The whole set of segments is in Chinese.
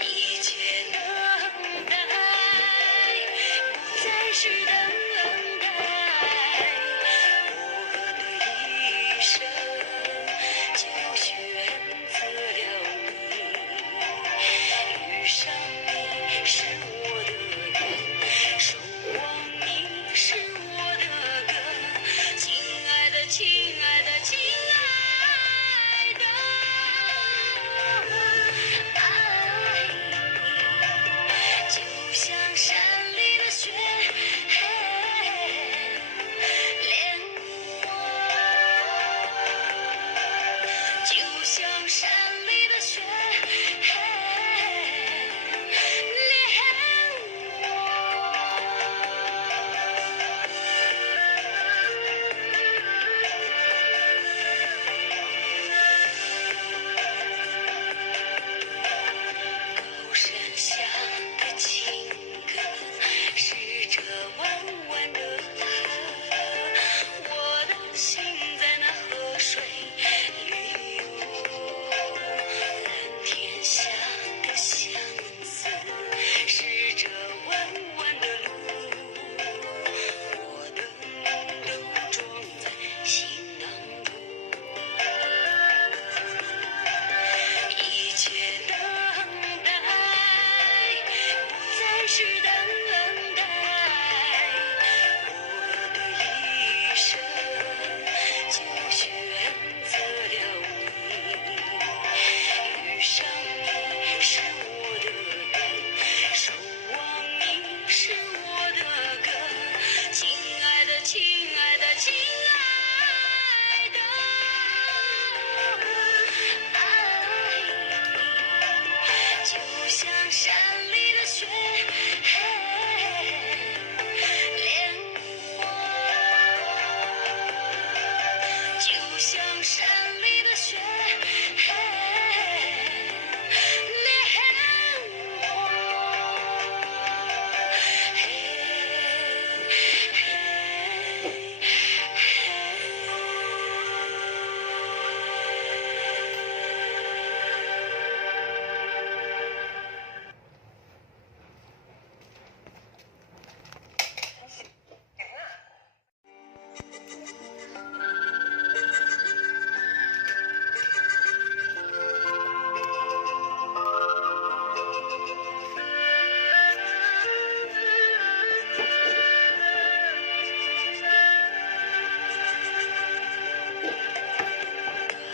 一切等待，不再是等待。我的一生就选择了你，遇上你是我的缘，守望你是我的歌，亲爱的，亲爱的，亲爱的。爱你，就像山里的雪，恋我，就像山里的雪，恋高山下的情歌，是这弯弯的河，我的心在那河水里游。蓝天下的相思，是这弯弯的路，我的梦都装在行囊中。一切等待，不再是等待。我的一生就选择了你，遇上你是我的缘，守望你是我的歌，亲爱的，亲爱的，亲爱的。爱你，就像山里的雪，恋我，就像山里的雪，恋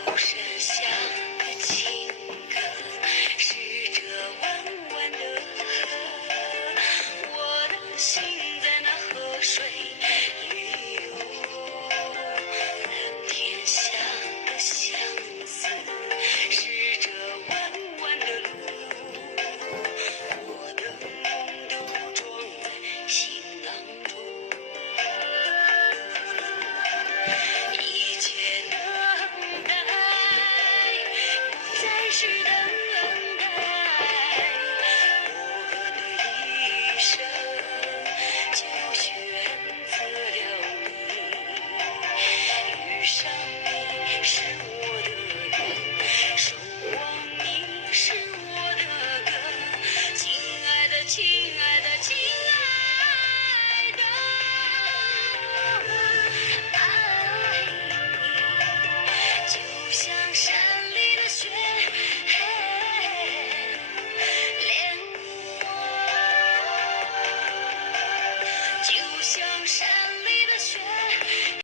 高山下的情歌，是这弯弯的河，我的心在那河水里游。蓝天下的相思，是这弯弯的路，我的梦都装在行囊中。一切等待，不再是等待。我的一生就选择了你，遇上你是